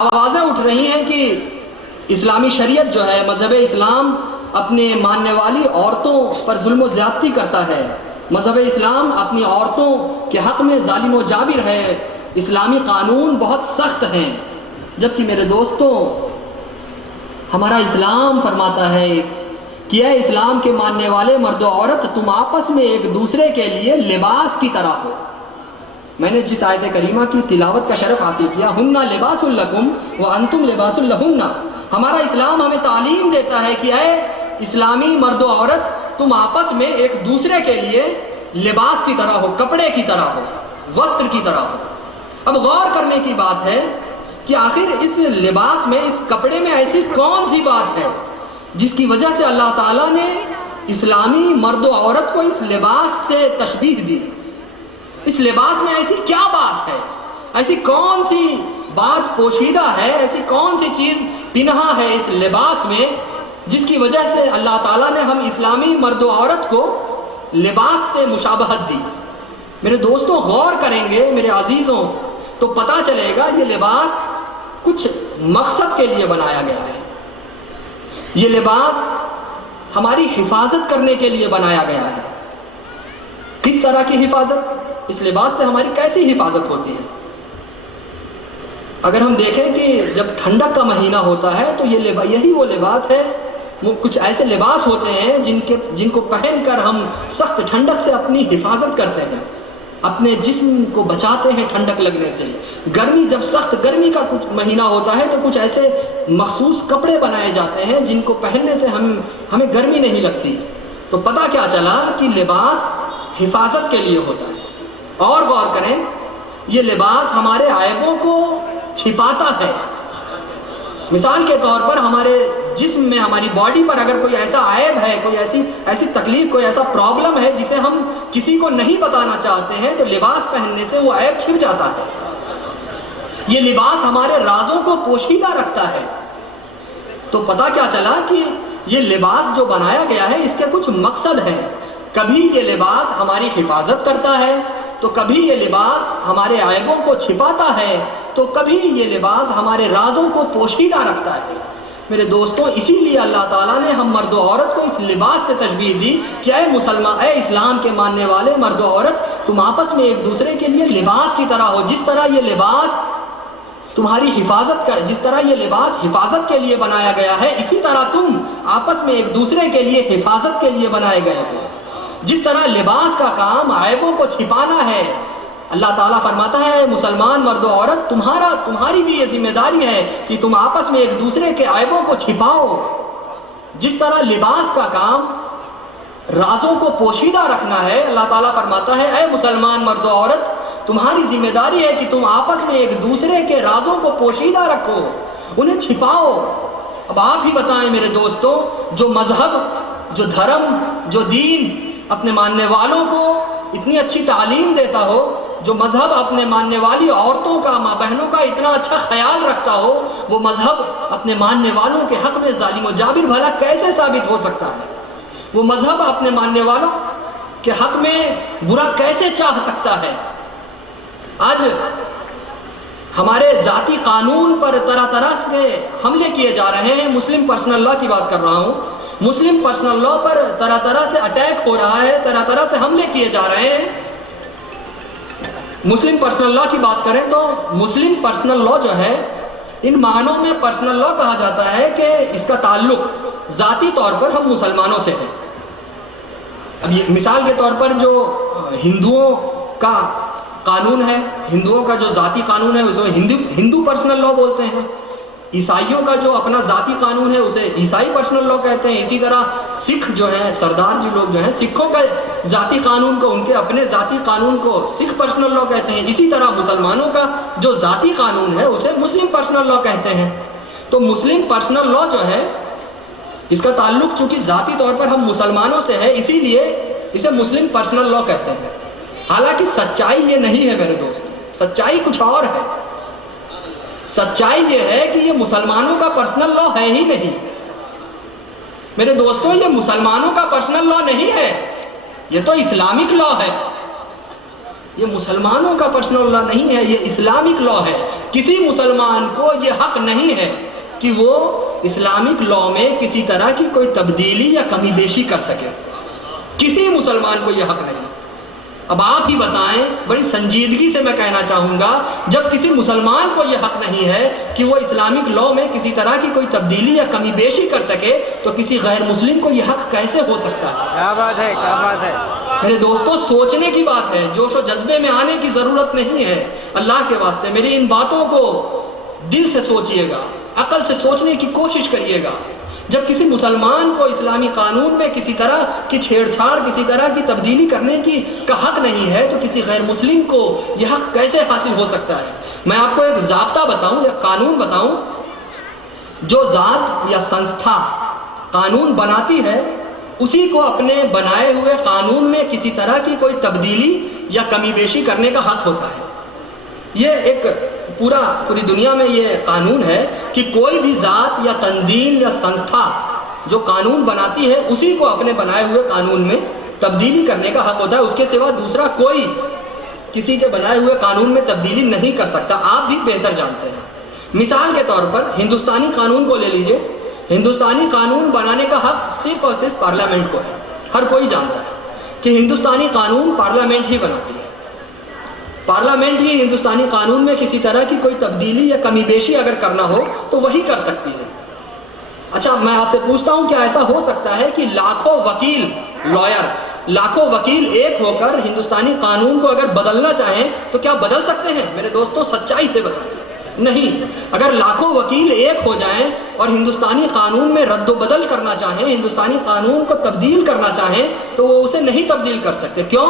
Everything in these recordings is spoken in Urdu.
آوازیں اٹھ رہی ہیں کہ اسلامی شریعت جو ہے، مذہب اسلام اپنے ماننے والی عورتوں پر ظلم و زیادتی کرتا ہے، مذہب اسلام اپنی عورتوں کے حق میں ظالم و جابر ہے، اسلامی قانون بہت سخت ہیں۔ جبکہ میرے دوستوں، ہمارا اسلام فرماتا ہے کہ اے اسلام کے ماننے والے مرد و عورت، تم آپس میں ایک دوسرے کے لیے لباس کی طرح ہو۔ میں نے جس آیت کریمہ کی تلاوت کا شرف حاصل کیا، ہن لباس لکم وانتم لباس لہن، ہمارا اسلام ہمیں تعلیم دیتا ہے کہ اے اسلامی مرد و عورت، تم آپس میں ایک دوسرے کے لیے لباس کی طرح ہو، کپڑے کی طرح ہو، وسطر کی طرح ہو۔ اب غور کرنے کی بات ہے کہ آخر اس لباس میں، اس کپڑے میں ایسی کون سی بات ہے جس کی وجہ سے اللہ تعالیٰ نے اسلامی مرد و عورت کو اس لباس سے تشبیہ دی؟ اس لباس میں ایسی کیا بات ہے؟ ایسی کون سی بات پوشیدہ ہے؟ ایسی کون سی چیز پنہا ہے اس لباس میں جس کی وجہ سے اللہ تعالیٰ نے ہم اسلامی مرد و عورت کو لباس سے مشابہت دی؟ میرے دوستوں، غور کریں گے میرے عزیزوں تو پتہ چلے گا یہ لباس کچھ مقصد کے لیے بنایا گیا ہے۔ یہ لباس ہماری حفاظت کرنے کے لیے بنایا گیا ہے۔ کس طرح کی حفاظت؟ اس لباس سے ہماری کیسی حفاظت ہوتی ہے؟ اگر ہم دیکھیں کہ جب ٹھنڈک کا مہینہ ہوتا ہے تو یہی وہ لباس ہے، وہ کچھ ایسے لباس ہوتے ہیں جن کو پہن کر ہم سخت ٹھنڈک سے اپنی حفاظت کرتے ہیں، اپنے جسم کو بچاتے ہیں ٹھنڈک لگنے سے۔ گرمی، جب سخت گرمی کا کچھ مہینہ ہوتا ہے تو کچھ ایسے مخصوص کپڑے بنائے جاتے ہیں جن کو پہننے سے ہمیں گرمی نہیں لگتی۔ تو پتہ کیا چلا کہ لباس حفاظت کے لیے ہوتا ہے۔ اور غور کریں، یہ لباس ہمارے عیبوں کو چھپاتا ہے۔ مثال کے طور پر ہمارے جسم میں، ہماری باڈی پر اگر کوئی ایسا عیب ہے، کوئی ایسی تکلیف، کوئی ایسا پرابلم ہے جسے ہم کسی کو نہیں بتانا چاہتے ہیں، تو لباس پہننے سے وہ عیب چھپ جاتا ہے۔ یہ لباس ہمارے رازوں کو پوشیدہ رکھتا ہے۔ تو پتہ کیا چلا کہ یہ لباس جو بنایا گیا ہے اس کے کچھ مقصد ہیں۔ کبھی یہ لباس ہماری حفاظت کرتا ہے، تو کبھی یہ لباس ہمارے عیبوں کو چھپاتا ہے، تو کبھی یہ لباس ہمارے رازوں کو پوشیدہ رکھتا ہے۔ میرے دوستوں، اسی لیے اللہ تعالیٰ نے ہم مرد و عورت کو اس لباس سے تشبیہ دی کہ اے مسلمان، اے اسلام کے ماننے والے مرد و عورت، تم آپس میں ایک دوسرے کے لیے لباس کی طرح ہو۔ جس طرح یہ لباس تمہاری جس طرح یہ لباس حفاظت کے لیے بنایا گیا ہے، اسی طرح تم آپس میں ایک دوسرے کے لیے حفاظت کے لیے بنائے گئے ہو۔ جس طرح لباس کا کام عیبوں کو چھپانا ہے، اللہ تعالیٰ فرماتا ہے مسلمان مرد و عورت، تمہاری بھی یہ ذمہ داری ہے کہ تم آپس میں ایک دوسرے کے عیبوں کو چھپاؤ۔ جس طرح لباس کا کام رازوں کو پوشیدہ رکھنا ہے، اللہ تعالیٰ فرماتا ہے اے مسلمان مرد و عورت، تمہاری ذمہ داری ہے کہ تم آپس میں ایک دوسرے کے رازوں کو پوشیدہ رکھو، انہیں چھپاؤ۔ اب آپ ہی بتائیں میرے دوستوں، جو مذہب، جو دھرم، جو دین اپنے ماننے والوں کو اتنی اچھی تعلیم دیتا ہو، جو مذہب اپنے ماننے والی عورتوں کا، ماں بہنوں کا اتنا اچھا خیال رکھتا ہو، وہ مذہب اپنے ماننے والوں کے حق میں ظالم و جابر بھلا کیسے ثابت ہو سکتا ہے؟ وہ مذہب اپنے ماننے والوں کے حق میں برا کیسے چاہ سکتا ہے؟ آج ہمارے ذاتی قانون پر طرح طرح سے حملے کیے جا رہے ہیں۔ مسلم پرسنل لاء کی بات کر رہا ہوں۔ مسلم پرسنل لاء پر طرح طرح سے اٹیک ہو رہا ہے، طرح طرح سے حملے کیے جا رہے ہیں۔ مسلم پرسنل لاء کی بات کریں تو مسلم پرسنل لاء جو ہے، ان معنوں میں پرسنل لاء کہا جاتا ہے کہ اس کا تعلق ذاتی طور پر ہم مسلمانوں سے ہے۔ اب یہ مثال کے طور پر جو ہندوؤں کا قانون ہے، ہندوؤں کا جو ذاتی قانون ہے اسے ہندو پرسنل لاء بولتے ہیں۔ عیسائیوں کا جو اپنا ذاتی قانون ہے اسے عیسائی پرسنل لاء کہتے ہیں۔ اسی طرح سکھ جو ہیں، سردار جی لوگ جو ہیں، سکھوں کا ذاتی قانون کو، ان کے اپنے ذاتی قانون کو سکھ پرسنل لاء کہتے ہیں۔ اسی طرح مسلمانوں کا جو ذاتی قانون ہے اسے مسلم پرسنل لاء کہتے ہیں۔ تو مسلم پرسنل لاء جو ہے، اس کا تعلق چونکہ ذاتی طور پر ہم مسلمانوں سے ہے، اسی لیے اسے مسلم پرسنل لاء کہتے ہیں۔ حالانکہ سچائی یہ نہیں ہے میرے دوست، سچائی کچھ اور ہے۔ سچائی یہ ہے کہ یہ مسلمانوں کا پرسنل لاء ہے ہی نہیں۔ میرے دوستوں، یہ مسلمانوں کا پرسنل لاء نہیں ہے، یہ تو اسلامک لاء ہے۔ یہ مسلمانوں کا پرسنل لاء نہیں ہے، یہ اسلامک لاء ہے۔ کسی مسلمان کو یہ حق نہیں ہے کہ وہ اسلامک لا میں کسی طرح کی کوئی تبدیلی یا کمی بیشی کر سکے. کسی مسلمان کو یہ حق نہیں. اب آپ ہی بتائیں، بڑی سنجیدگی سے میں کہنا چاہوں گا، جب کسی مسلمان کو یہ حق نہیں ہے کہ وہ اسلامک لا میں کسی طرح کی کوئی تبدیلی یا کمی بیشی کر سکے، تو کسی غیر مسلم کو یہ حق کیسے ہو سکتا ہے؟ کیا بات ہے، کیا بات ہے. میرے دوستوں، سوچنے کی بات ہے، جوش و جذبے میں آنے کی ضرورت نہیں ہے. اللہ کے واسطے میری ان باتوں کو دل سے سوچئے گا، عقل سے سوچنے کی کوشش کریے گا. جب کسی مسلمان کو اسلامی قانون میں کسی طرح کی چھیڑ چھاڑ، کسی طرح کی تبدیلی کرنے کا حق نہیں ہے، تو کسی غیر مسلم کو یہ حق کیسے حاصل ہو سکتا ہے؟ میں آپ کو ایک ضابطہ بتاؤں یا قانون بتاؤں. جو ذات یا سنستھا قانون بناتی ہے، اسی کو اپنے بنائے ہوئے قانون میں کسی طرح کی کوئی تبدیلی یا کمی بیشی کرنے کا حق ہوتا ہے. یہ ایک پوری دنیا میں یہ قانون ہے کہ کوئی بھی ذات یا تنظیم یا سنستھا جو قانون بناتی ہے، اسی کو اپنے بنائے ہوئے قانون میں تبدیلی کرنے کا حق ہوتا ہے. اس کے سوا دوسرا کوئی کسی کے بنائے ہوئے قانون میں تبدیلی نہیں کر سکتا. آپ بھی بہتر جانتے ہیں. مثال کے طور پر ہندوستانی قانون کو لے لیجئے. ہندوستانی قانون بنانے کا حق صرف اور صرف پارلیمنٹ کو ہے. ہر کوئی جانتا ہے کہ ہندوستانی قانون پارلیمنٹ ہی بناتی ہے. پارلیمنٹ ہی ہندوستانی قانون میں کسی طرح کی کوئی تبدیلی یا کمی بیشی اگر کرنا ہو تو وہی کر سکتی ہے. اچھا، میں آپ سے پوچھتا ہوں، کیا ایسا ہو سکتا ہے کہ لاکھوں وکیل، لائر، لاکھوں وکیل ایک ہو کر ہندوستانی قانون کو اگر بدلنا چاہیں تو کیا بدل سکتے ہیں؟ میرے دوستوں، سچائی سے بتائیں. نہیں. اگر لاکھوں وکیل ایک ہو جائیں اور ہندوستانی قانون میں رد و بدل کرنا چاہیں، ہندوستانی قانون کو تبدیل کرنا چاہیں، تو وہ اسے نہیں تبدیل کر سکتے. کیوں؟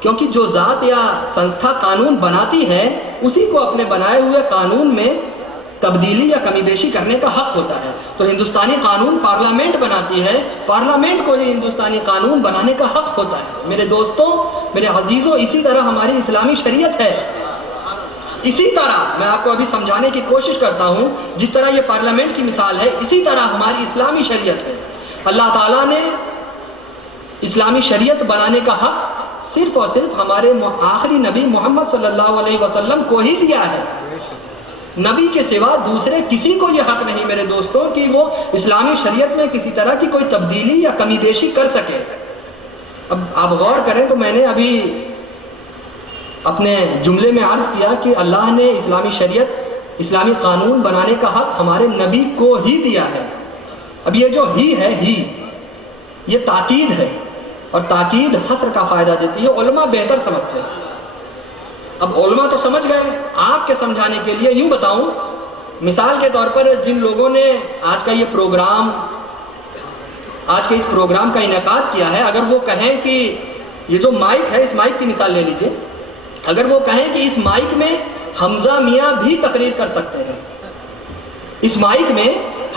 کیونکہ جو ذات یا سنستھا قانون بناتی ہے، اسی کو اپنے بنائے ہوئے قانون میں تبدیلی یا کمی بیشی کرنے کا حق ہوتا ہے. تو ہندوستانی قانون پارلیمنٹ بناتی ہے، پارلیمنٹ کو ہی ہندوستانی قانون بنانے کا حق ہوتا ہے. میرے دوستوں، میرے عزیزوں، اسی طرح ہماری اسلامی شریعت ہے. اسی طرح میں آپ کو ابھی سمجھانے کی کوشش کرتا ہوں، جس طرح یہ پارلیمنٹ کی مثال ہے، اسی طرح ہماری اسلامی شریعت ہے. اللہ تعالیٰ نے اسلامی شریعت بنانے کا حق صرف اور صرف ہمارے آخری نبی محمد صلی اللہ علیہ وسلم کو ہی دیا ہے. نبی کے سوا دوسرے کسی کو یہ حق نہیں میرے دوستوں کہ وہ اسلامی شریعت میں کسی طرح کی کوئی تبدیلی یا کمی بیشی کر سکے. اب آپ غور کریں تو میں نے ابھی اپنے جملے میں عرض کیا کہ اللہ نے اسلامی شریعت، اسلامی قانون بنانے کا حق ہمارے نبی کو ہی دیا ہے. اب یہ جو ہی ہے، یہ تاکید ہے، اور تاکید حصر کا فائدہ دیتی ہے. علماء بہتر سمجھتے ہیں. اب علماء تو سمجھ گئے. آپ کے سمجھانے کے لیے یوں بتاؤں، مثال کے طور پر جن لوگوں نے آج کے اس پروگرام کا انعقاد کیا ہے، اگر وہ کہیں کہ یہ جو مائک ہے، اس مائک کی مثال لے لیجئے، اگر وہ کہیں کہ اس مائک میں حمزہ میاں بھی تقریر کر سکتے ہیں، اس مائک میں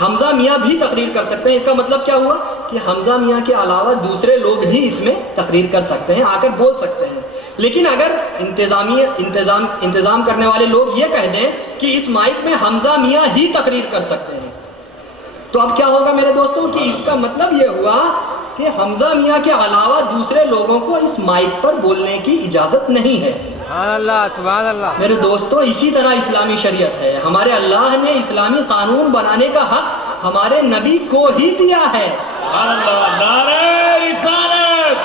حمزہ میاں بھی تقریر کر سکتے ہیں، اس کا مطلب کیا ہوا کہ حمزہ میاں کے علاوہ دوسرے لوگ بھی اس میں تقریر کر سکتے ہیں، آ کر بول سکتے ہیں. لیکن اگر انتظام کرنے والے لوگ یہ کہہ دیں کہ اس مائک میں حمزہ میاں ہی تقریر کر سکتے ہیں، تو اب کیا ہوگا میرے دوستوں کہ اس کا مطلب یہ ہوا کہ حمزہ میاں کے علاوہ دوسرے لوگوں کو اس مائک پر بولنے کی اجازت نہیں ہے. سبحان اللہ، سبحان اللہ. میرے دوستوں، اسی طرح اسلامی شریعت ہے. ہمارے اللہ نے اسلامی قانون بنانے کا حق ہمارے نبی کو ہی دیا ہے. سبحان اللہ. نعرہ رسالت،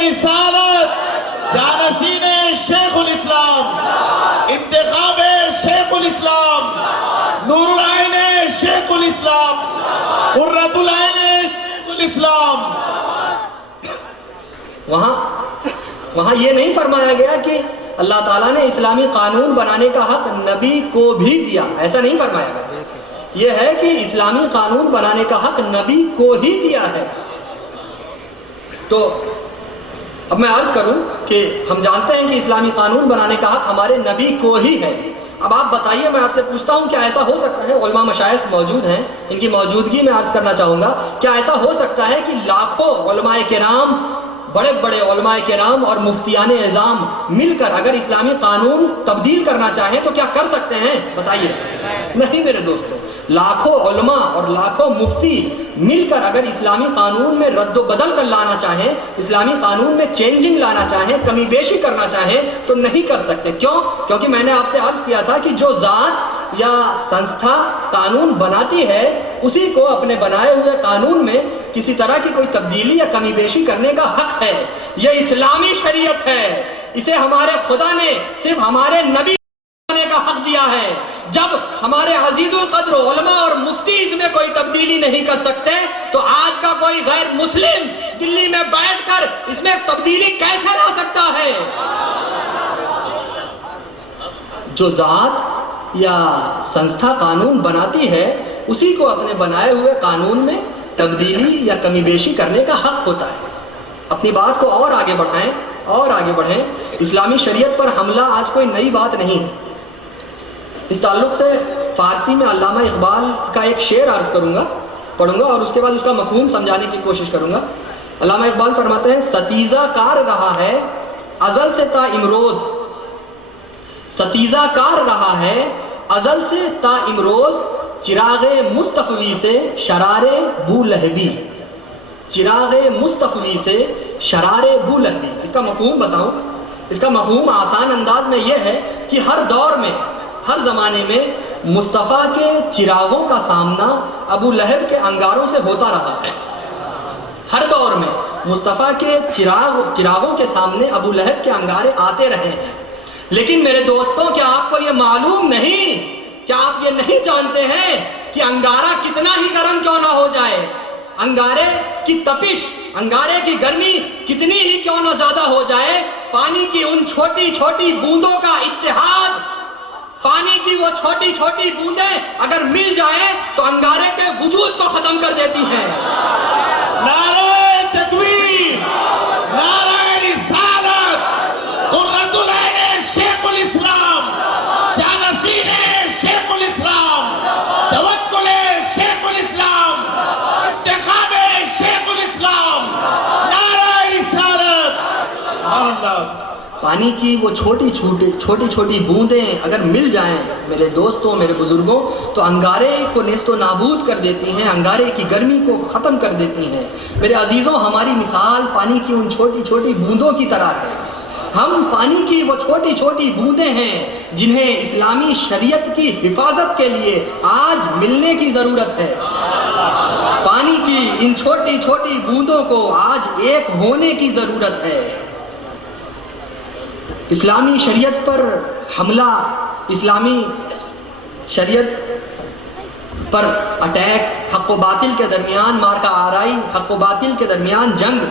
رسالت، جانشین شیخ الاسلام، انتخاب شیخ الاسلام، نور العین شیخ الاسلام، قرۃ العین شیخ الاسلام. وہاں یہ نہیں فرمایا گیا کہ اللہ تعالیٰ نے اسلامی قانون بنانے کا حق نبی کو بھی دیا، ایسا نہیں فرمایا گیا. یہ ہے کہ اسلامی قانون بنانے کا حق نبی کو ہی دیا ہے. تو اب میں عرض کروں کہ ہم جانتے ہیں کہ اسلامی قانون بنانے کا حق ہمارے نبی کو ہی ہے. اب آپ بتائیے، میں آپ سے پوچھتا ہوں، کیا ایسا ہو سکتا ہے، علماء مشائخ موجود ہیں، ان کی موجودگی میں عرض کرنا چاہوں گا، کیا ایسا ہو سکتا ہے کہ لاکھوں علماء کرام، بڑے بڑے علماء کرام اور مفتیان اعظام مل کر اگر اسلامی قانون تبدیل کرنا چاہیں تو کیا کر سکتے ہیں؟ بتائیے. نہیں میرے دوستوں، لاکھوں علماء اور لاکھوں مفتی مل کر اگر اسلامی قانون میں رد و بدل کر لانا چاہیں، اسلامی قانون میں چینجنگ لانا چاہیں، کمی بیشی کرنا چاہیں تو نہیں کر سکتے. کیوں؟ کیونکہ میں نے آپ سے عرض کیا تھا کہ جو ذات یا سنستھا قانون بناتی ہے اسی کو اپنے بنائے ہوئے قانون میں کسی طرح کی کوئی تبدیلی یا کمی بیشی کرنے کا حق ہے. یہ اسلامی شریعت ہے، اسے ہمارے خدا نے صرف ہمارے نبی کا حق دیا ہے. جب ہمارے عزیز القدر علماء اور مفتی اس میں کوئی تبدیلی نہیں کر سکتے تو آج کا کوئی غیر مسلم دلی میں بیٹھ کر اس میں تبدیلی کیسے لا سکتا ہے؟ جو ذات یا سنستھا قانون بناتی ہے اسی کو اپنے بنائے ہوئے قانون میں تبدیلی یا کمی بیشی کرنے کا حق ہوتا ہے. اپنی بات کو اور آگے بڑھائیں. اسلامی شریعت پر حملہ آج کوئی نئی بات نہیں. اس تعلق سے فارسی میں علامہ اقبال کا ایک شعر عرض پڑھوں گا اور اس کے بعد اس کا مفہوم سمجھانے کی کوشش کروں گا. علامہ اقبال فرماتے ہیں، ستیزہ کار رہا ہے ازل سے تا امروز، ستیزہ کار رہا ہے ازل سے تا امروز، چراغ مصطفی سے شرار بو لہبی، چراغ مصطفی سے شرار بو لہبی. اس کا مفہوم بتاؤں. اس کا مفہوم آسان انداز میں یہ ہے کہ ہر دور میں، ہر زمانے میں مصطفیٰ کے چراغوں کا سامنا ابو لہب کے انگاروں سے ہوتا رہا ہے. ہر دور میں مصطفیٰ کے چراغوں کے سامنے ابو لہب کے انگارے آتے رہے ہیں. لیکن میرے دوستوں، کیا آپ کو یہ معلوم نہیں، کیا آپ یہ نہیں جانتے ہیں کہ انگارہ کتنا ہی گرم کیوں نہ ہو جائے، انگارے کی تپش، انگارے کی گرمی کتنی ہی کیوں نہ زیادہ ہو جائے، پانی کی ان چھوٹی چھوٹی بوندوں کا اتحاد، پانی کی وہ چھوٹی چھوٹی بوندیں اگر مل جائیں تو انگارے کے وجود کو ختم کر دیتی ہیں. نعرہ تکبیر، نعرہ رسالت، قرۃ العین شیخ الاسلام، جانشین شیخ الاسلام، توکل شیخ الاسلام، انتخاب شیخ الاسلام، نعرہ رسالت. اللہ. پانی کی وہ چھوٹی چھوٹی بوندیں اگر مل جائیں میرے دوستوں، میرے بزرگوں، تو انگارے کو نیست و نابود کر دیتی ہیں، انگارے کی گرمی کو ختم کر دیتی ہیں. میرے عزیزوں، ہماری مثال پانی کی ان چھوٹی چھوٹی بوندوں کی طرح ہے. ہم پانی کی وہ چھوٹی چھوٹی بوندیں ہیں جنہیں اسلامی شریعت کی حفاظت کے لیے آج ملنے کی ضرورت ہے. پانی کی ان چھوٹی چھوٹی بوندوں کو آج ایک ہونے کی ضرورت ہے. اسلامی شریعت پر حملہ، اسلامی شریعت پر اٹیک، حق و باطل کے درمیان مارکا آرائی، حق و باطل کے درمیان جنگ،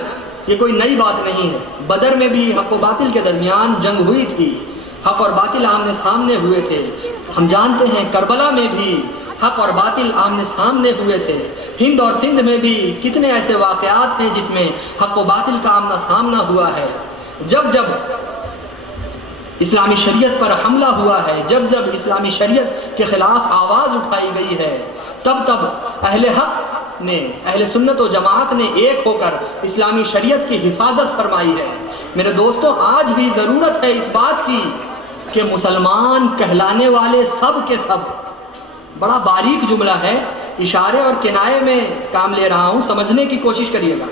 یہ کوئی نئی بات نہیں ہے. بدر میں بھی حق و باطل کے درمیان جنگ ہوئی تھی، حق اور باطل آمنے سامنے ہوئے تھے. ہم جانتے ہیں کربلا میں بھی حق اور باطل آمنے سامنے ہوئے تھے. ہند اور سندھ میں بھی کتنے ایسے واقعات ہیں جس میں حق و باطل کا آمنا سامنا ہوا ہے. جب جب اسلامی شریعت پر حملہ ہوا ہے، جب جب اسلامی شریعت کے خلاف آواز اٹھائی گئی ہے، تب تب اہل حق نے، اہل سنت و جماعت نے ایک ہو کر اسلامی شریعت کی حفاظت فرمائی ہے. میرے دوستوں، آج بھی ضرورت ہے اس بات کی کہ مسلمان کہلانے والے سب کے سب، بڑا باریک جملہ ہے، اشارے اور کنائے میں کام لے رہا ہوں، سمجھنے کی کوشش کریے گا.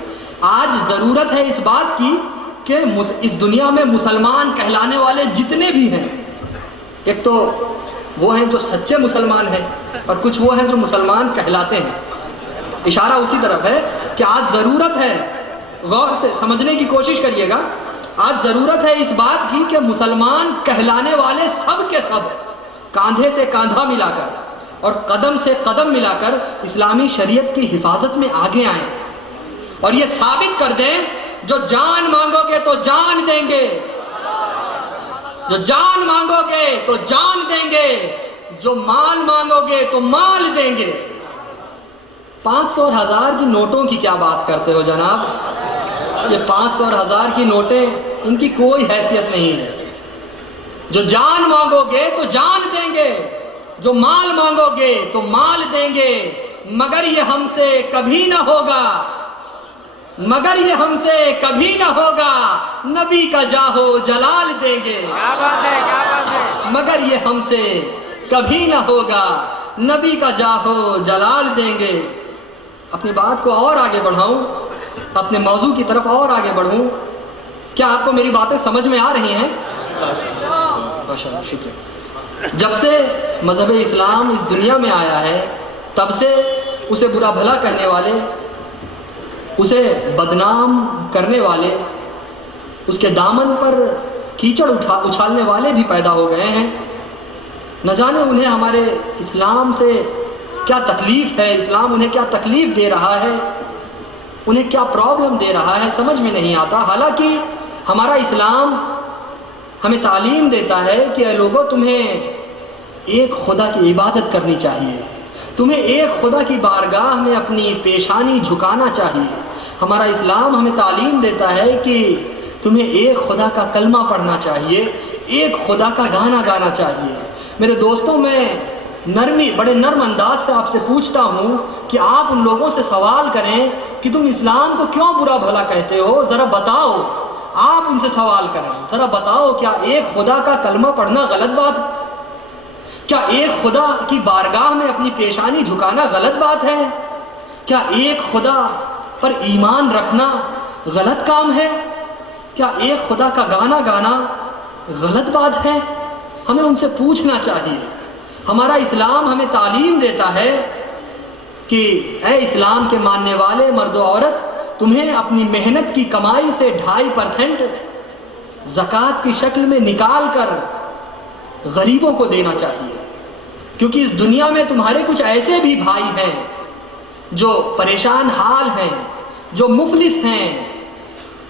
آج ضرورت ہے اس بات کی کہ اس دنیا میں مسلمان کہلانے والے جتنے بھی ہیں، ایک تو وہ ہیں جو سچے مسلمان ہیں اور کچھ وہ ہیں جو مسلمان کہلاتے ہیں. اشارہ اسی طرف ہے کہ آج ضرورت ہے، غور سے سمجھنے کی کوشش کریے گا، آج ضرورت ہے اس بات کی کہ مسلمان کہلانے والے سب کے سب کاندھے سے کاندھا ملا کر اور قدم سے قدم ملا کر اسلامی شریعت کی حفاظت میں آگے آئیں اور یہ ثابت کر دیں، جو جان مانگو گے تو جان دیں گے، جو جان مانگو گے تو جان دیں گے، جو مال مانگو گے تو مال دیں گے. 500 اور 1000 کی نوٹوں کی کیا بات کرتے ہو جناب؟ یہ 500 اور 1000 کی نوٹیں، ان کی کوئی حیثیت نہیں ہے. جو جان مانگو گے تو جان دیں گے، جو مال مانگو گے تو مال دیں گے، مگر یہ ہم سے کبھی نہ ہوگا، مگر یہ ہم سے کبھی نہ ہوگا، نبی کا جاہو جلال دیں گے. کیا بات ہے، کیا بات ہے. مگر یہ ہم سے کبھی نہ ہوگا، نبی کا جاہو جلال دیں گے. اپنی بات کو اور آگے بڑھاؤں, اپنے موضوع کی طرف اور آگے بڑھوں. کیا آپ کو میری باتیں سمجھ میں آ رہی ہیں؟ جب سے مذہب اسلام اس دنیا میں آیا ہے تب سے اسے برا بھلا کہنے والے, اسے بدنام کرنے والے, اس کے دامن پر کیچڑ اچھالنے والے بھی پیدا ہو گئے ہیں. نہ جانے انہیں ہمارے اسلام سے کیا تکلیف ہے, اسلام انہیں کیا تکلیف دے رہا ہے, انہیں کیا پرابلم دے رہا ہے, سمجھ میں نہیں آتا. حالانکہ ہمارا اسلام ہمیں تعلیم دیتا ہے کہ اے لوگوں, تمہیں ایک خدا کی عبادت کرنی چاہیے, تمہیں ایک خدا کی بارگاہ میں اپنی پیشانی جھکانا چاہیے. ہمارا اسلام ہمیں تعلیم دیتا ہے کہ تمہیں ایک خدا کا کلمہ پڑھنا چاہیے, ایک خدا کا گانا گانا چاہیے. میرے دوستوں, میں بڑے نرم انداز سے آپ سے پوچھتا ہوں کہ آپ ان لوگوں سے سوال کریں کہ تم اسلام کو کیوں برا بھلا کہتے ہو, ذرا بتاؤ. آپ ان سے سوال کریں, ذرا بتاؤ, کیا ایک خدا کا کلمہ پڑھنا غلط بات ہے؟ کیا ایک خدا کی بارگاہ میں اپنی پیشانی جھکانا غلط بات ہے؟ کیا ایک خدا پر ایمان رکھنا غلط کام ہے؟ کیا ایک خدا کا گانا گانا غلط بات ہے؟ ہمیں ان سے پوچھنا چاہیے. ہمارا اسلام ہمیں تعلیم دیتا ہے کہ اے اسلام کے ماننے والے مرد و عورت, تمہیں اپنی محنت کی کمائی سے 2.5% زکوٰۃ کی شکل میں نکال کر غریبوں کو دینا چاہیے. کیونکہ اس دنیا میں تمہارے کچھ ایسے بھی بھائی ہیں جو پریشان حال ہیں, جو مفلس ہیں,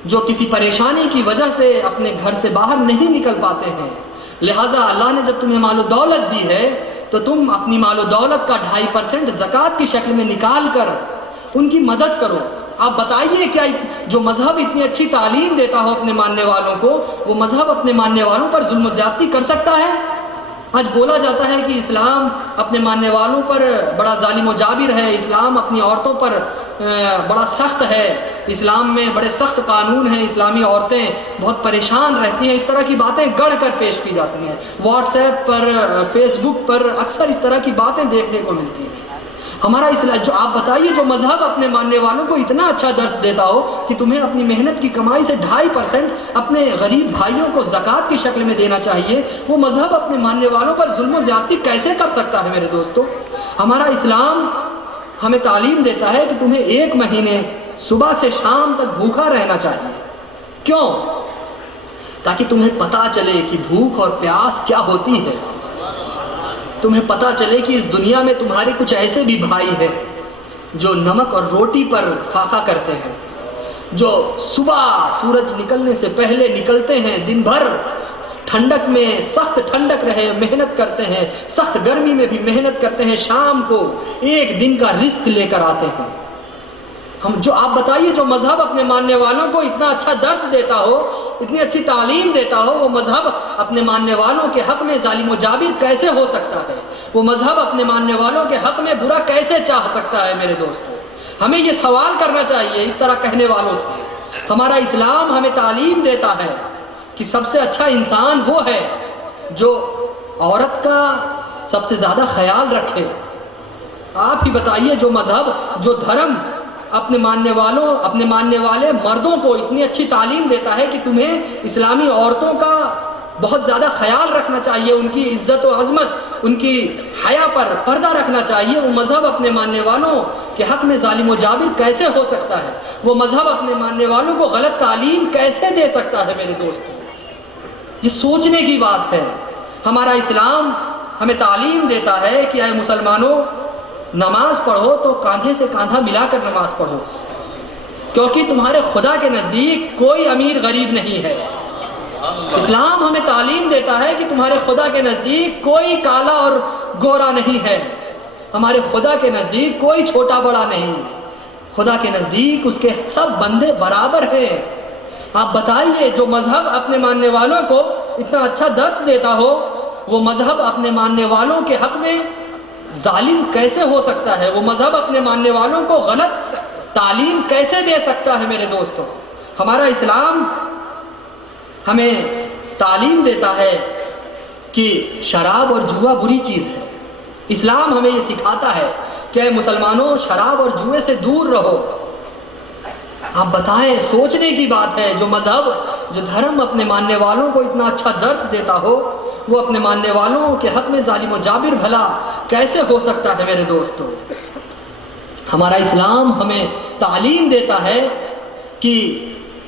جو کسی پریشانی کی وجہ سے اپنے گھر سے باہر نہیں نکل پاتے ہیں. لہٰذا اللہ نے جب تمہیں مال و دولت دی ہے تو تم اپنی مال و دولت کا 2.5% زکوٰۃ کی شکل میں نکال کر ان کی مدد کرو. آپ بتائیے, کیا جو مذہب اتنی اچھی تعلیم دیتا ہو اپنے ماننے والوں کو, وہ مذہب اپنے ماننے والوں پر ظلم و زیادتی کر سکتا ہے؟ آج بولا جاتا ہے کہ اسلام اپنے ماننے والوں پر بڑا ظالم و جابر ہے, اسلام اپنی عورتوں پر بڑا سخت ہے, اسلام میں بڑے سخت قانون ہیں, اسلامی عورتیں بہت پریشان رہتی ہیں. اس طرح کی باتیں گڑھ کر پیش کی جاتی ہیں. واٹس ایپ پر, فیس بک پر اکثر اس طرح کی باتیں دیکھنے کو ملتی ہیں. ہمارا اسلام, جو آپ بتائیے, جو مذہب اپنے ماننے والوں کو اتنا اچھا درس دیتا ہو کہ تمہیں اپنی محنت کی کمائی سے 2.5% اپنے غریب بھائیوں کو زکوٰۃ کی شکل میں دینا چاہیے, وہ مذہب اپنے ماننے والوں پر ظلم و زیادتی کیسے کر سکتا ہے؟ میرے دوستو, ہمارا اسلام ہمیں تعلیم دیتا ہے کہ تمہیں 1 مہینے صبح سے شام تک بھوکا رہنا چاہیے. کیوں؟ تاکہ تمہیں پتہ چلے کہ بھوک اور پیاس کیا ہوتی ہے. تمہیں پتہ چلے کہ اس دنیا میں تمہارے کچھ ایسے بھی بھائی ہیں جو نمک اور روٹی پر فاقہ کرتے ہیں, جو صبح سورج نکلنے سے پہلے نکلتے ہیں, دن بھر ٹھنڈک میں, سخت ٹھنڈک رہے, محنت کرتے ہیں, سخت گرمی میں بھی محنت کرتے ہیں, شام کو 1 دن کا رزق لے کر آتے ہیں. جو آپ بتائیے, جو مذہب اپنے ماننے والوں کو اتنا اچھا درس دیتا ہو, اتنی اچھی تعلیم دیتا ہو, وہ مذہب اپنے ماننے والوں کے حق میں ظالم و جابر کیسے ہو سکتا ہے؟ وہ مذہب اپنے ماننے والوں کے حق میں برا کیسے چاہ سکتا ہے؟ میرے دوستو, ہمیں یہ سوال کرنا چاہیے اس طرح کہنے والوں سے. ہمارا اسلام ہمیں تعلیم دیتا ہے کہ سب سے اچھا انسان وہ ہے جو عورت کا سب سے زیادہ خیال رکھے. آپ ہی بتائیے, جو مذہب, جو دھرم اپنے ماننے والے مردوں کو اتنی اچھی تعلیم دیتا ہے کہ تمہیں اسلامی عورتوں کا بہت زیادہ خیال رکھنا چاہیے, ان کی عزت و عظمت, ان کی حیا پر پردہ رکھنا چاہیے, وہ مذہب اپنے ماننے والوں کے حق میں ظالم و جابر کیسے ہو سکتا ہے؟ وہ مذہب اپنے ماننے والوں کو غلط تعلیم کیسے دے سکتا ہے؟ میرے دوستو, یہ سوچنے کی بات ہے. ہمارا اسلام ہمیں تعلیم دیتا ہے کہ اے مسلمانوں, نماز پڑھو تو کاندھے سے کاندھا ملا کر نماز پڑھو, کیونکہ تمہارے خدا کے نزدیک کوئی امیر غریب نہیں ہے. اسلام ہمیں تعلیم دیتا ہے کہ تمہارے خدا کے نزدیک کوئی کالا اور گورا نہیں ہے. ہمارے خدا کے نزدیک کوئی چھوٹا بڑا نہیں. خدا کے نزدیک اس کے سب بندے برابر ہیں. آپ بتائیے, جو مذہب اپنے ماننے والوں کو اتنا اچھا درس دیتا ہو, وہ مذہب اپنے ماننے والوں کے حق میں ظالم کیسے ہو سکتا ہے؟ وہ مذہب اپنے ماننے والوں کو غلط تعلیم کیسے دے سکتا ہے؟ میرے دوستو, ہمارا اسلام ہمیں تعلیم دیتا ہے کہ شراب اور جوا بری چیز ہے. اسلام ہمیں یہ سکھاتا ہے کہ اے مسلمانوں شراب اور جوئے سے دور رہو. آپ بتائیں, سوچنے کی بات ہے, جو مذہب جو دھرم اپنے ماننے والوں کو اتنا اچھا درس دیتا ہو وہ اپنے ماننے والوں کے حق میں ظالم و جابر بھلا کیسے ہو سکتا ہے میرے دوستو. ہمارا اسلام ہمیں تعلیم دیتا ہے کہ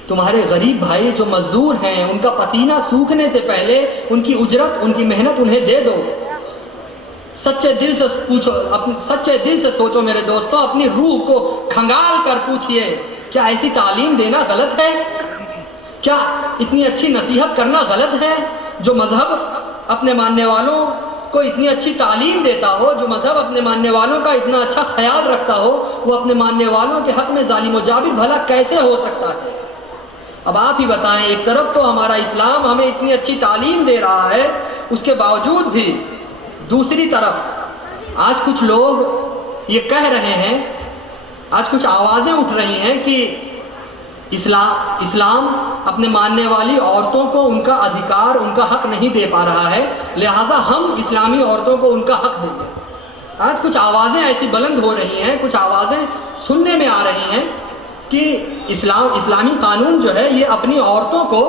تمہارے غریب بھائی جو مزدور ہیں ان کا پسینہ سوکھنے سے پہلے ان کی اجرت, ان کی محنت انہیں دے دو. سچے دل سے پوچھو, سچے دل سے سوچو میرے دوستو, اپنی روح کو کھنگال کر پوچھئے کیا ایسی تعلیم دینا غلط ہے؟ کیا اتنی اچھی نصیحت کرنا غلط ہے؟ جو مذہب اپنے ماننے والوں کو اتنی اچھی تعلیم دیتا ہو, جو مذہب اپنے ماننے والوں کا اتنا اچھا خیال رکھتا ہو, وہ اپنے ماننے والوں کے حق میں ظالم و جابر بھلا کیسے ہو سکتا ہے؟ اب آپ ہی بتائیں, ایک طرف تو ہمارا اسلام ہمیں اتنی اچھی تعلیم دے رہا ہے, اس کے باوجود بھی دوسری طرف آج کچھ لوگ یہ کہہ رہے ہیں, آج کچھ آوازیں اٹھ رہی ہیں کہ اسلام اپنے ماننے والی عورتوں کو ان کا ادھیکار, ان کا حق نہیں دے پا رہا ہے, لہٰذا ہم اسلامی عورتوں کو ان کا حق دیں گے. آج کچھ آوازیں ایسی بلند ہو رہی ہیں, کچھ آوازیں سننے میں آ رہی ہیں کہ اسلامی قانون جو ہے یہ اپنی عورتوں کو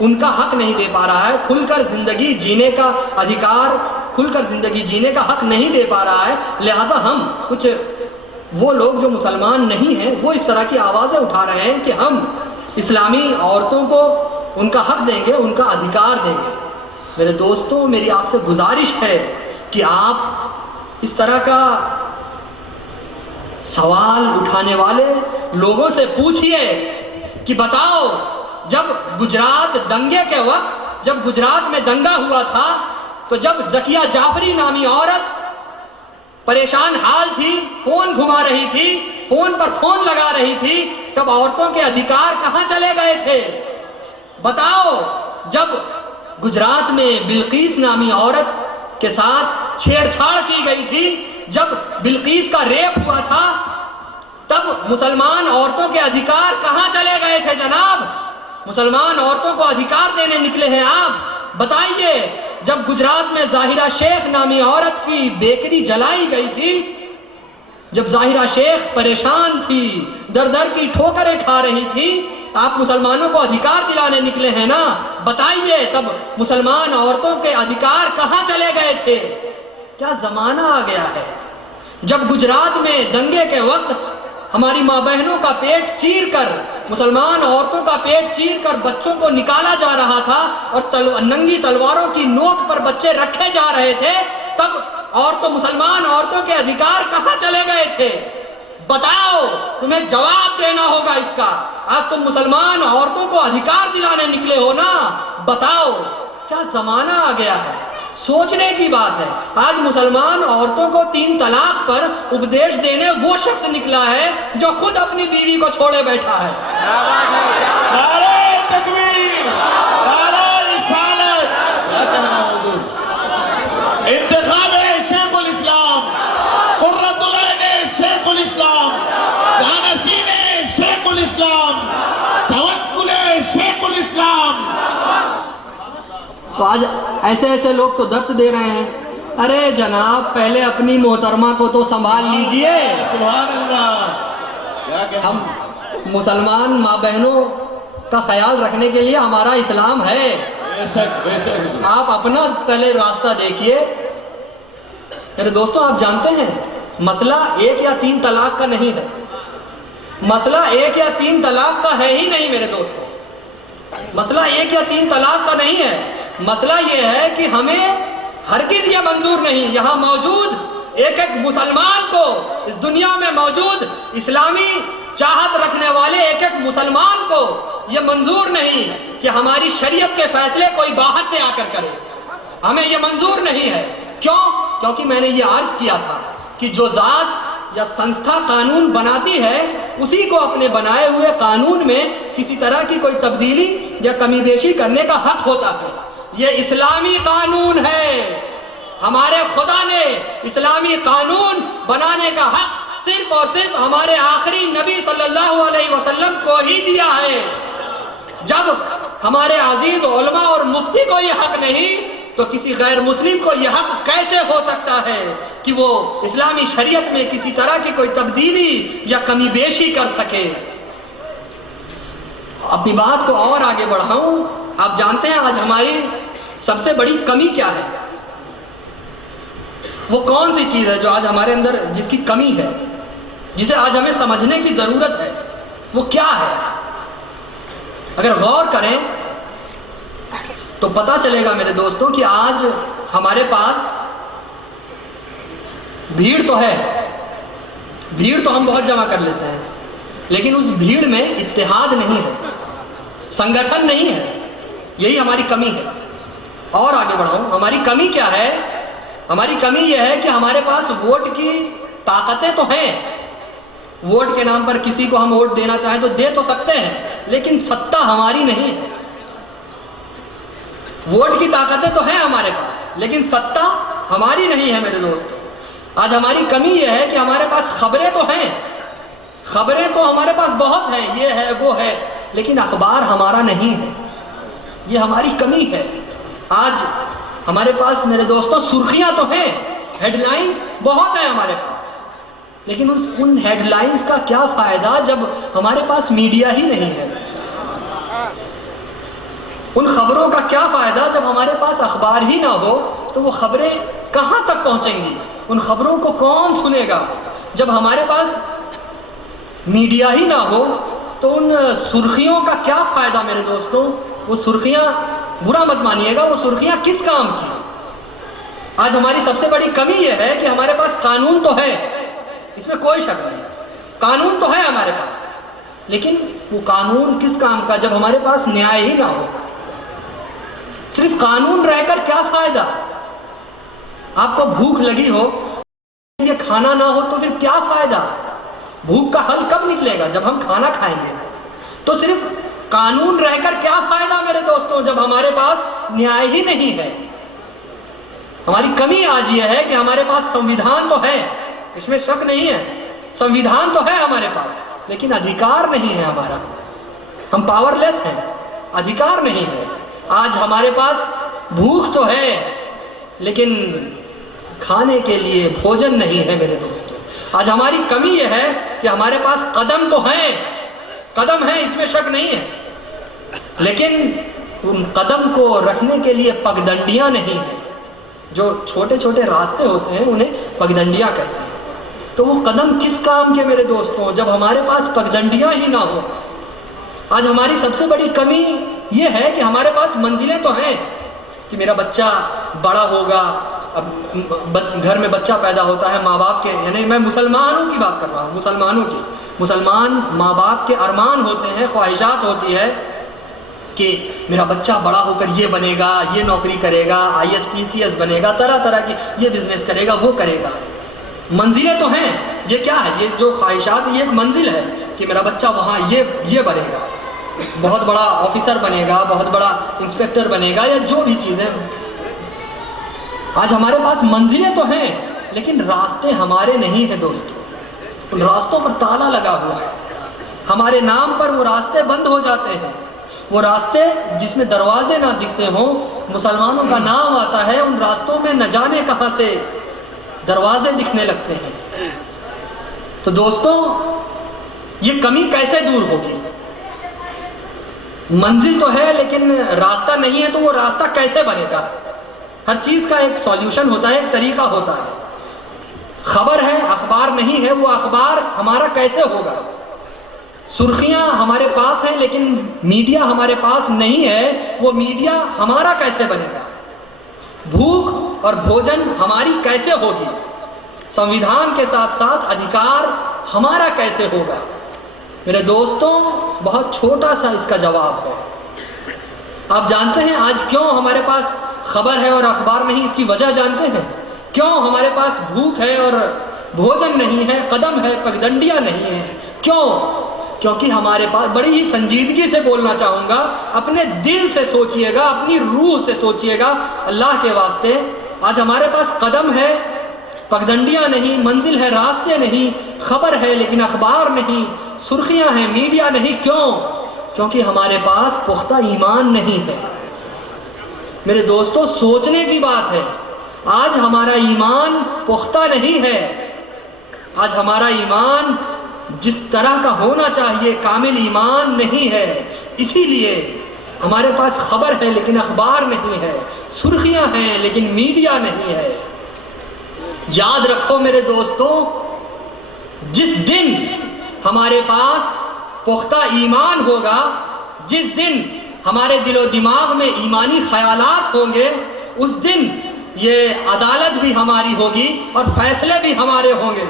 ان کا حق نہیں دے پا رہا ہے, کھل کر زندگی جینے کا ادھیکار, کھل کر زندگی جینے کا حق نہیں دے پا رہا ہے, لہٰذا ہم کچھ وہ لوگ جو مسلمان نہیں ہیں وہ اس طرح کی آوازیں اٹھا رہے ہیں کہ ہم اسلامی عورتوں کو ان کا حق دیں گے, ان کا ادھیکار دیں گے. میرے دوستوں, میری آپ سے گزارش ہے کہ آپ اس طرح کا سوال اٹھانے والے لوگوں سے پوچھئے کہ بتاؤ, جب گجرات دنگے کے وقت, جب گجرات میں دنگا ہوا تھا تو جب ذکیہ جعفری نامی عورت پریشان حال تھی, فون گھما رہی تھی, فون پر فون لگا رہی تھی, تب عورتوں کے ادھیکار کہاں چلے گئے تھے؟ بتاؤ, جب گجرات میں بلقیس نامی عورت کے ساتھ چھیڑ چھاڑ کی گئی تھی, جب بلقیس کا ریپ ہوا تھا, تب مسلمان عورتوں کے ادھیکار کہاں چلے گئے تھے جناب؟ مسلمان عورتوں کو ادھیکار دینے نکلے ہیں آپ. بتائیے, جب گجرات میں ظاہرہ شیخ نامی عورت کی بیکری جلائی گئی تھی, جب ظاہرہ شیخ پریشان تھی, در در کی ٹھوکریں کھا رہی تھی, آپ مسلمانوں کو ادھیکار دلانے نکلے ہیں نا. بتائیے, تب مسلمان عورتوں کے ادھیکار کہاں چلے گئے تھے؟ کیا زمانہ آ گیا ہے. جب گجرات میں دنگے کے وقت ہماری ماں بہنوں کا پیٹ چیر کر, مسلمان عورتوں کا پیٹ چیر کر بچوں کو نکالا جا رہا تھا اور ننگی تلواروں کی نوک پر بچے رکھے جا رہے تھے, تب مسلمان عورتوں کے ادھیکار کہاں چلے گئے تھے؟ بتاؤ, تمہیں جواب دینا ہوگا اس کا. آج تم مسلمان عورتوں کو ادھیکار دلانے نکلے ہو نا. بتاؤ, کیا زمانہ آ گیا ہے. سوچنے کی بات ہے. آج مسلمان عورتوں کو 3 طلاق پر اپدیش دینے وہ شخص نکلا ہے جو خود اپنی بیوی کو چھوڑے بیٹھا ہے. نعرہ تکبیر, نعرہ رسالت, انتخاب شیخ الاسلام, قرۃ العین شیخ الاسلام, جانشین شیخ الاسلام, توکل شیخ الاسلام. تو آج ایسے لوگ تو درس دے رہے ہیں. ارے جناب, پہلے اپنی محترمہ کو تو سنبھال لیجئے. سبحان اللہ. ہم مسلمان ماں بہنوں کا خیال رکھنے کے لیے ہمارا اسلام ہے. بے شک, بے شک. آپ اپنا پہلے راستہ دیکھیے. میرے دوستوں, آپ جانتے ہیں مسئلہ 1 یا 3 طلاق کا نہیں ہے. مسئلہ 1 یا 3 طلاق کا ہے ہی نہیں میرے دوستوں. مسئلہ 1 یا 3 طلاق کا نہیں ہے. مسئلہ یہ ہے کہ ہمیں ہرگز یہ منظور نہیں, یہاں موجود ایک مسلمان کو, اس دنیا میں موجود اسلامی چاہت رکھنے والے ایک مسلمان کو یہ منظور نہیں کہ ہماری شریعت کے فیصلے کوئی باہر سے آ کر کرے. ہمیں یہ منظور نہیں ہے. کیوں؟ کیونکہ میں نے یہ عرض کیا تھا کہ جو ذات یا سنستھا قانون بناتی ہے اسی کو اپنے بنائے ہوئے قانون میں کسی طرح کی کوئی تبدیلی یا کمی بیشی کرنے کا حق ہوتا ہے. یہ اسلامی قانون ہے. ہمارے خدا نے اسلامی قانون بنانے کا حق صرف اور صرف ہمارے آخری نبی صلی اللہ علیہ وسلم کو ہی دیا ہے. جب ہمارے عزیز علماء اور مفتی کو یہ حق نہیں تو کسی غیر مسلم کو یہ حق کیسے ہو سکتا ہے کہ وہ اسلامی شریعت میں کسی طرح کی کوئی تبدیلی یا کمی بیشی کر سکے؟ اپنی بات کو اور آگے بڑھاؤں، آپ جانتے ہیں آج ہماری سب سے بڑی کمی کیا ہے؟ وہ کون سی چیز ہے جو آج ہمارے اندر جس کی کمی ہے، جسے آج ہمیں سمجھنے کی ضرورت ہے؟ وہ کیا ہے؟ اگر غور کریں تو پتہ چلے گا میرے دوستوں کہ آج ہمارے پاس بھیڑ تو ہے، بھیڑ تو ہم بہت جمع کر لیتے ہیں، لیکن اس بھیڑ میں اتحاد نہیں ہے، سنگٹھن نہیں ہے۔ یہی ہماری کمی ہے۔ اور آگے بڑھاؤں، ہماری کمی کیا ہے؟ ہماری کمی یہ ہے کہ ہمارے پاس ووٹ کی طاقتیں تو ہیں، ووٹ کے نام پر کسی کو ہم ووٹ دینا چاہیں تو دے تو سکتے ہیں، لیکن ستہ ہماری نہیں ہے۔ ووٹ کی طاقتیں تو ہیں ہمارے پاس، لیکن ستہ ہماری نہیں ہے میرے دوستوں۔ آج ہماری کمی یہ ہے کہ ہمارے پاس خبریں تو ہیں، خبریں تو ہمارے پاس بہت ہیں، یہ ہے وہ ہے، لیکن اخبار ہمارا نہیں ہے۔ یہ ہماری کمی ہے۔ آج ہمارے پاس میرے دوستوں سرخیاں تو ہیں، ہیڈ لائنز بہت ہیں ہمارے پاس، لیکن ان ہیڈ لائنز کا کیا فائدہ جب ہمارے پاس میڈیا ہی نہیں ہے؟ ان خبروں کا کیا فائدہ جب ہمارے پاس اخبار ہی نہ ہو؟ تو وہ خبریں کہاں تک پہنچیں گی؟ ان خبروں کو کون سنے گا؟ جب ہمارے پاس میڈیا ہی نہ ہو تو ان سرخیوں کا کیا فائدہ میرے دوستوں؟ وہ سرخیاں، برا مت مانیے گا، وہ سرخیاں کس کام کی؟ آج ہماری سب سے بڑی کمی یہ ہے کہ ہمارے پاس قانون تو ہے، اس میں کوئی شک نہیں، قانون تو ہے ہمارے پاس، لیکن وہ قانون کس کام کا جب ہمارے پاس نیائے ہی نہ ہو؟ صرف قانون رہ کر کیا فائدہ؟ آپ کو بھوک لگی ہو، یہ کھانا نہ ہو تو پھر کیا فائدہ؟ بھوک کا حل کب نکلے گا؟ جب ہم کھانا کھائیں گے۔ تو صرف قانون رہ کر کیا فائدہ میرے دوستوں جب ہمارے پاس نیائے ہی نہیں ہے؟ ہماری کمی آج یہ ہے کہ ہمارے پاس سنویدھان تو ہے، اس میں شک نہیں ہے، سنویدھان تو ہے ہمارے پاس، لیکن ادھیکار نہیں ہے ہمارا، ہم پاور لیس ہیں، ادھیکار نہیں ہے۔ آج ہمارے پاس بھوک تو ہے، لیکن کھانے کے لیے بھوجن نہیں ہے میرے دوستوں۔ آج ہماری کمی یہ ہے کہ ہمارے پاس قدم تو ہیں، قدم ہیں، اس میں شک نہیں ہے، لیکن ان قدم کو رکھنے کے لیے پگڈنڈیاں نہیں ہیں۔ جو چھوٹے چھوٹے راستے ہوتے ہیں انہیں پگڈنڈیاں کہتے ہیں۔ تو وہ قدم کس کام کے میرے دوستوں جب ہمارے پاس پگڈنڈیاں ہی نہ ہو؟ آج ہماری سب سے بڑی کمی یہ ہے کہ ہمارے پاس منزلیں تو ہیں کہ میرا بچہ بڑا ہوگا، اب گھر میں بچہ پیدا ہوتا ہے، ماں باپ کے، یعنی میں مسلمانوں کی بات کر رہا ہوں، مسلمانوں کی، مسلمان ماں باپ کے ارمان ہوتے ہیں، خواہشات ہوتی ہے کہ میرا بچہ بڑا ہو کر یہ بنے گا، یہ نوکری کرے گا، IS PCS بنے گا، طرح طرح کی یہ بزنس کرے گا، وہ کرے گا۔ منزلیں تو ہیں، یہ کیا ہے؟ یہ جو خواہشات، یہ ایک منزل ہے کہ میرا بچہ وہاں یہ بنے گا، بہت بڑا آفیسر بنے گا، بہت بڑا انسپیکٹر بنے گا، یا جو بھی چیزیں۔ آج ہمارے پاس منزلیں تو ہیں، لیکن راستے ہمارے نہیں ہیں دوستو۔ ان راستوں پر تالا لگا ہوا ہے، ہمارے نام پر وہ راستے بند ہو جاتے ہیں۔ وہ راستے جس میں دروازے نہ دکھتے ہوں، مسلمانوں کا نام آتا ہے، ان راستوں میں نہ جانے کہاں سے دروازے دکھنے لگتے ہیں۔ تو دوستوں، یہ کمی کیسے دور ہوگی؟ منزل تو ہے لیکن راستہ نہیں ہے، تو وہ راستہ کیسے بنے گا؟ ہر چیز کا ایک سولیوشن ہوتا ہے، ایک طریقہ ہوتا ہے۔ خبر ہے، اخبار نہیں ہے، وہ اخبار ہمارا کیسے ہوگا؟ سرخیاں ہمارے پاس ہیں لیکن میڈیا ہمارے پاس نہیں ہے، وہ میڈیا ہمارا کیسے بنے گا؟ بھوک اور بھوجن ہماری کیسے ہوگی؟ سنویدھان کے ساتھ ساتھ ادھیکار ہمارا کیسے ہوگا؟ میرے دوستوں، بہت چھوٹا سا اس کا جواب ہے۔ آپ جانتے ہیں آج کیوں ہمارے پاس خبر ہے اور اخبار نہیں؟ اس کی وجہ جانتے ہیں؟ کیوں ہمارے پاس بھوک ہے اور بھوجن نہیں ہے، قدم ہے، پگڈنڈیاں نہیں ہیں؟ کیوں؟ کیونکہ ہمارے پاس، بڑی ہی سنجیدگی سے بولنا چاہوں گا، اپنے دل سے سوچئے گا، اپنی روح سے سوچئے گا، اللہ کے واسطے، آج ہمارے پاس قدم ہے، پگڈنڈیاں نہیں، منزل ہے، راستے نہیں، خبر ہے لیکن اخبار نہیں، سرخیاں ہیں، میڈیا نہیں۔ کیوں؟ کیونکہ ہمارے پاس پختہ ایمان نہیں ہے۔ میرے دوستو سوچنے کی بات ہے. آج ہمارا ایمان پختہ نہیں ہے. آج ہمارا ایمان جس طرح کا ہونا چاہیے کامل ایمان نہیں ہے. اسی لیے ہمارے پاس خبر ہے لیکن اخبار نہیں ہے, سرخیاں ہیں لیکن میڈیا نہیں ہے. یاد رکھو میرے دوستو, جس دن ہمارے پاس پختہ ایمان ہوگا, جس دن ہمارے دل و دماغ میں ایمانی خیالات ہوں گے, اس دن یہ عدالت بھی ہماری ہوگی اور فیصلے بھی ہمارے ہوں گے,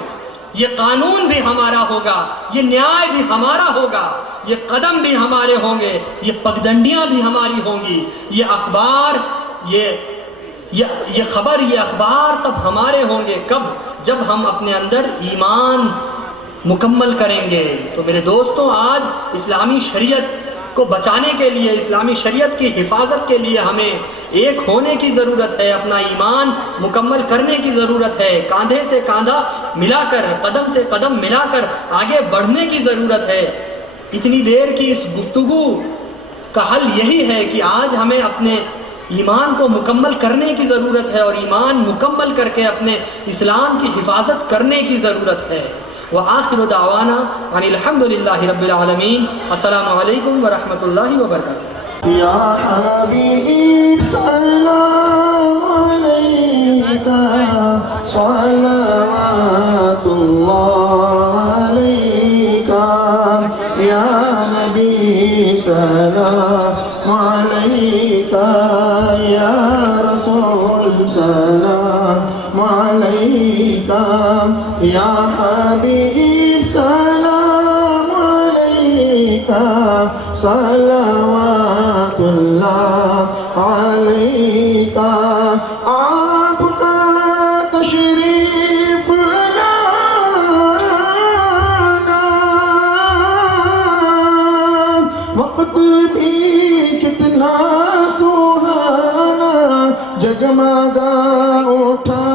یہ قانون بھی ہمارا ہوگا, یہ نیائے بھی ہمارا ہوگا, یہ قدم بھی ہمارے ہوں گے, یہ پگڈنڈیاں بھی ہماری ہوں گی, یہ اخبار, یہ خبر, یہ اخبار سب ہمارے ہوں گے. کب؟ جب ہم اپنے اندر ایمان مکمل کریں گے. تو میرے دوستوں آج اسلامی شریعت کو بچانے کے لیے, اسلامی شریعت کی حفاظت کے لیے ہمیں ایک ہونے کی ضرورت ہے, اپنا ایمان مکمل کرنے کی ضرورت ہے, کاندھے سے کاندھا ملا کر, قدم سے قدم ملا کر آگے بڑھنے کی ضرورت ہے. اتنی دیر کی اس گفتگو کا حل یہی ہے کہ آج ہمیں اپنے ایمان کو مکمل کرنے کی ضرورت ہے اور ایمان مکمل کر کے اپنے اسلام کی حفاظت کرنے کی ضرورت ہے. وآخر دعوانا ان الحمد للہ رب العالمین. السلام علیکم ورحمۃ اللہ وبرکاتہ. یا حبیب سلام علیکہ صلوات اللہ علیکہ, یا نبی سلام علیکہ, یا رسول سلام علیکہ, یا حبیب سلام علیکہ صلوات اللہ علیکہ. آپ کا تشریف لانا وقت بھی کتنا سہانا, جگمگا اٹھا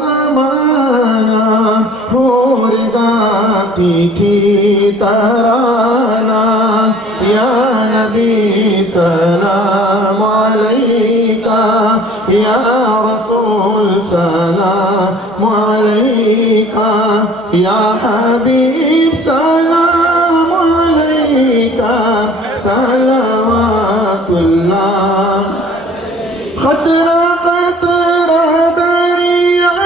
زمانہ, ہور گاتی تھی ترانہ. یا نبی سلام علیکہ, یا رسول سلام علیکہ, یا حبیب سلام علیکہ صلوات اللہ. خطرہ قطرہ دریا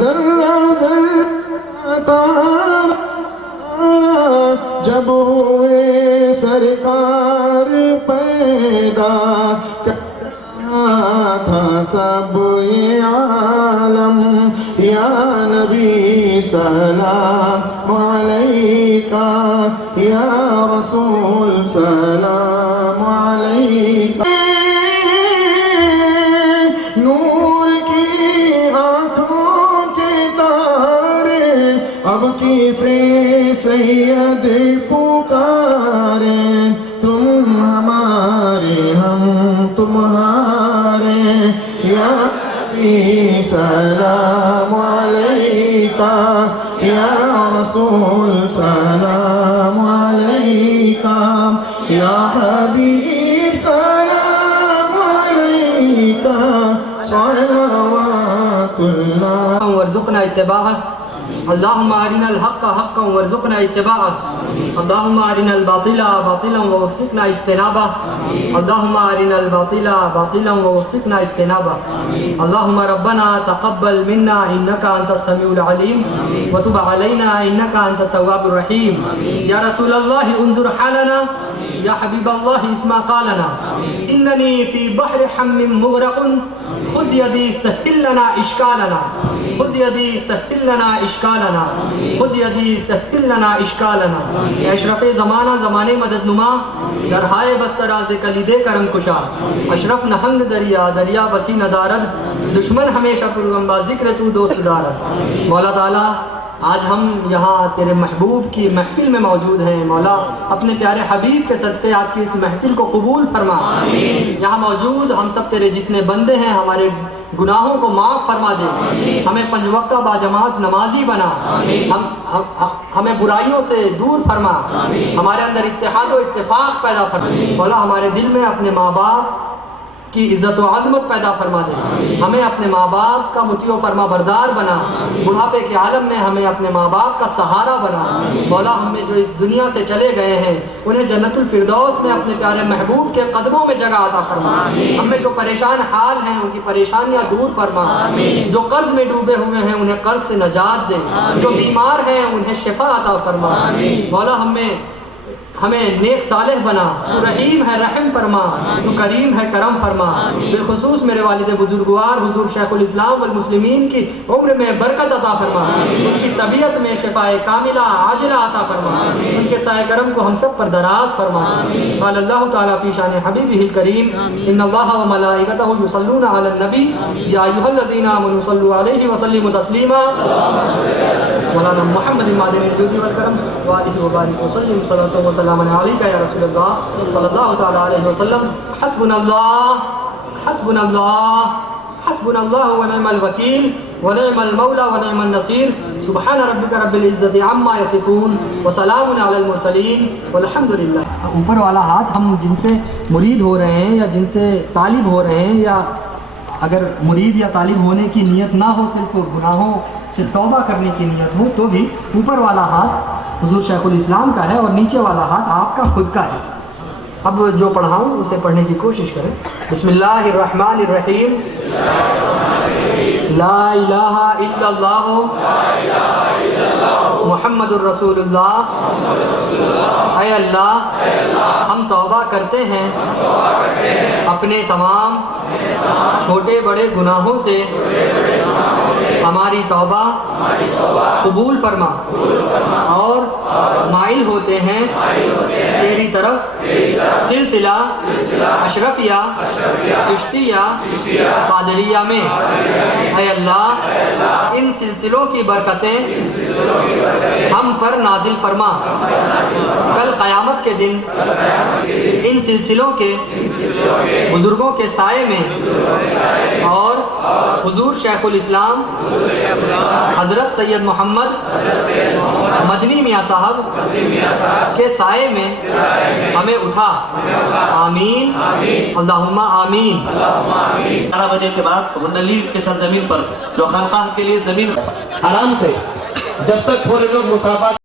ذرہ ذرہ تارا, جب ہوئے سرکار پیدا کرنا تھا سب یہ عالم. یا نبی سلام علیکہ, یا رسول سلام علیکہ. نور کی آنکھوں کے تارے اب کسے سید پکارے, تم ہمارے ہم تمہارے. یا نبی سلام علیکہ, یا رسول سلام علیکہ, یا حبیب سلام علیکہ صلوات اللہ. وارزقنا اتباعه. اللهم أرنا الحق حقا وارزقنا اتباعه. اللهم أرنا الباطل باطلا ووفقنا اجتنابه. اللهم أرنا الباطل باطلا ووفقنا اجتنابه. اللهم ربنا تقبل منا إنك أنت السميع العليم وتب علينا إنك أنت التواب الرحيم. يا رسول الله انظر حالنا, يا حبيب الله اسمع قالنا, إنني في بحر حم مغرق, خذ يدي سهل لنا إشكالنا, خذ يدي سهل لنا إشكالنا, خذ يدي سهل لنا إشكالنا. اشرف زمانہ زمانے مدد نما, درہائے بستراز کلید کرم کشا, اشرف نہنگ دریا دریا بسی ندارد, دشمن ہمیشہ پرغمبا ذکر تو دوست دارد. مولا تعالیٰ آج ہم یہاں تیرے محبوب کی محفل میں موجود ہیں مولا، اپنے پیارے حبیب کے صدقے آج کی اس محفل کو قبول فرما۔ یہاں موجود ہم سب تیرے جتنے بندے ہیں ہمارے گناہوں کو معاف فرما دے، ہمیں 5 وقتہ باجماعت نمازی بنا، ہمیں برائیوں سے دور فرما، ہمارے اندر اتحاد و اتفاق پیدا فرما مولا، ہمارے دل میں اپنے ماں باپ کی عزت و عظمت پیدا فرما دے، ہمیں اپنے ماں باپ کا مطیع و فرما بردار بنا، بڑھاپے کے عالم میں ہمیں اپنے ماں باپ کا سہارا بنا مولا، ہمیں جو اس دنیا سے چلے گئے ہیں انہیں جنت الفردوس میں اپنے پیارے محبوب کے قدموں میں جگہ عطا فرما، ہمیں جو پریشان حال ہیں ان کی پریشانیاں دور فرما، جو قرض میں ڈوبے ہوئے ہیں انہیں قرض سے نجات دے، جو بیمار ہیں انہیں شفا عطا فرما مولا، ہمیں نیک صالح بنا، تو رحیم ہے رحم فرما، تو کریم ہے کرم فرما، بالخصوص میرے والد بزرگوار حضور شیخ الاسلام والمسلمین کی عمر میں برکت عطا فرما، ان کی طبیعت میں شفاء کاملہ عاجلہ عطا فرما، ان کے سائے کرم کو ہم سب پر دراز فرما۔ قال اللہ تعالیٰ فی شان حبیبہ الکریم ان اللہ وملائکتہ یصلون علی النبی یا ایھا الذین آمنوا صلوا علیہ وسلموا تسلیما مولانا محمد معدن الجود والکرم وآلہ وبارک وسلم صلاۃ وسلام علیکہ یا رسول اللہ صلی اللہ تعالی علیہ وسلم۔ حسبنا اللہ حسبنا اللہ حسبنا اللہ ونعم الوکیل ونعم المولا ونعم النصیر۔ سبحان ربک رب العزت عما یصفون وسلام علی المرسلین والحمد للہ۔ اوپر والا ہاتھ ہم جن سے مرید ہو رہے ہیں یا جن سے طالب ہو رہے ہیں، یا اگر مرید یا طالب ہونے کی نیت نہ ہو، صرف گناہوں سے توبہ کرنے کی نیت ہو، تو بھی اوپر والا ہاتھ حضور شیخ الاسلام کا ہے اور نیچے والا ہاتھ آپ کا خود کا ہے۔ اب جو پڑھاؤں اسے پڑھنے کی کوشش کریں۔ بسم اللہ الرحمن الرحیم۔ لا الہ الا اللہ محمد الرسول اللہ۔ اے اللہ ہم توبہ کرتے ہیں اپنے تمام چھوٹے بڑے گناہوں سے، ہماری توبہ قبول فرما اور مائل ہوتے ہیں تیری طرف سلسلہ اشرفیہ چشتیہ قادریہ میں۔ اے اللہ ان سلسلوں کی برکتیں ہم پر نازل فرما، کل قیامت کے دن ان سلسلوں کے بزرگوں کے سائے میں اور حضور شیخ الاسلام حضرت سید محمد مدنی میاں صاحب کے سائے میں ہمیں اٹھا، آمین اللہم آمین۔ 12 بجے کے بعد منلی کے سرزمین پر جو خانقاہ کے لیے زمین حرام سے جب تک تھوڑے لوگ مسافات